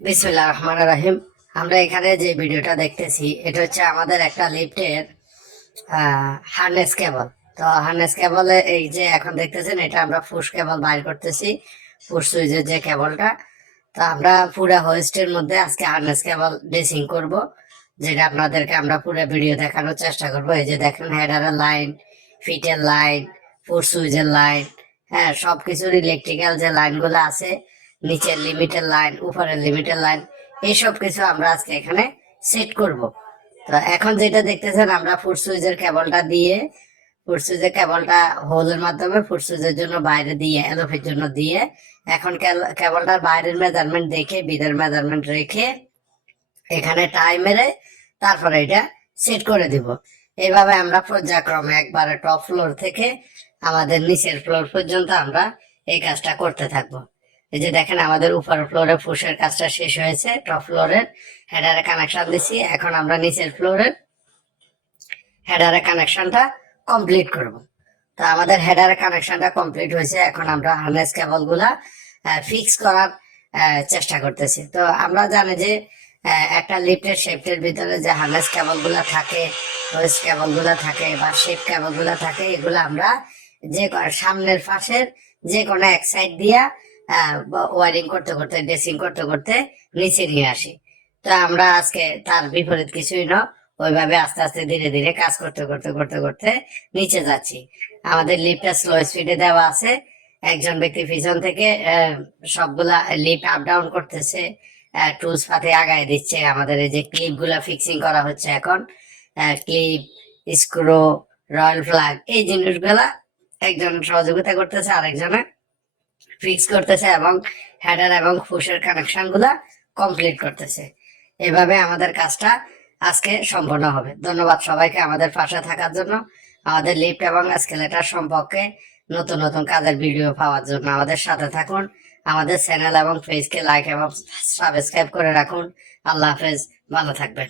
বিসমিল্লাহির রহমানির রহিম। আমরা এখানে যে ভিডিওটা দেখতেছি এটা হচ্ছে আমাদের একটা লিফটের হার্নেস কেবল। তো হার্নেস কেবলে এই যে এখন দেখতেছেন এটা আমরা পুশ কেবল বাইর করতেছি, পুশ সুইচের যে কেবলটা। তো আমরা পুরো হোস্টের মধ্যে আজকে হার্নেস কেবল ড্রেসিং করব, যেটা আপনাদেরকে আমরা পুরো ভিডিও দেখানোর চেষ্টা করব। এই যে দেখেন হেডারের লাইন, ফিটের লাইন, পুশ সুইচের লাইন, হ্যাঁ সবকিছুর ইলেকট্রিক্যাল যে লাইনগুলো আছে, নিচের লিমিটের লাইন, উপরের লিমিটের লাইন, এইসব কিছু আমরা আজকে এখানে সেট করব। তো এখন যেটা দেখতেছেন আমরা ফুট সুইচের কেবলটা দিয়ে, ফুট সুইচের কেবলটা হোলের মাধ্যমে ফুট সুইচের জন্য বাইরে দিয়ে, এলওফির জন্য দিয়ে, এখন কেবলটার বাইরের মেজারমেন্ট দেখে, বিদের মেজারমেন্ট রেখে এখানে টাই মেরে তারপরে এটা সেট করে দিব। এইভাবে আমরা পর্যায়ক্রমে একবারে টপ ফ্লোর থেকে আমাদের নিচের ফ্লোর পর্যন্ত আমরা এই কাজটা করতে থাকবো। এই যে দেখেন আমাদের উপর ফ্লোরে ফুসের কাজটা শেষ হয়েছে, টপ ফ্লোরের হেডারে কানেকশন দিছি। এখন আমরা নিচের ফ্লোরের হেডারে কানেকশনটা কমপ্লিট করব। তো আমাদের হেডারে কানেকশনটা কমপ্লিট হয়েছে, এখন আমরা হার্নেস কেবল গুলা ফিক্স করার চেষ্টা করতেছি। তো আমরা জানি যে একটা লিফটের শেফটের ভিতরে যে হার্নেস কেবল গুলা থাকে, হোয়েস্ট কেবল গুলা থাকে বা শেপ কেবল গুলা থাকে, এগুলো আমরা যে সামনের পাশের যে কোনো এক সাইড দিয়া ওয়ারিং করতে করতে, ড্রেসিং করতে করতে নিচে নিয়ে আসি। তো আমরা আজকে তার বিপরীত কিছুই না, ওইভাবে আস্তে আস্তে ধীরে ধীরে কাজ করতে করতে করতে করতে নিচে যাচ্ছি। আমাদের লিফটটা স্লো স্পিডে দেওয়া আছে, একজন ব্যক্তি পিছন থেকে সবগুলা লিফট আপ ডাউন করতেছে, টুলস পাতে আগায় দিচ্ছে। আমাদের এই যে ক্লিপ গুলা ফিক্সিং করা হচ্ছে এখন, ক্লিপ, স্ক্রু, রয়্যাল ফ্ল্যাগ, এই জিনিসগুলা একজন সহযোগিতা করতেছে, আরেকজনে ফিক্স করতেছে এবং হেডার এবং ফুশের কানেকশন গুলা কমপ্লিট করতেছে। এভাবে আমাদের কাজটা আজকে সম্পন্ন হবে। ধন্যবাদ সবাইকে আমাদের পাশে থাকার জন্য। আমাদের লিফট এবং এসকেলেটর সম্পর্কে নতুন নতুন কাজের ভিডিও পাওয়ার জন্য আমাদের সাথে থাকুন। আমাদের চ্যানেল এবং পেজকে লাইক এবং সাবস্ক্রাইব করে রাখুন। আল্লাহ হাফেজ, ভালো থাকবেন।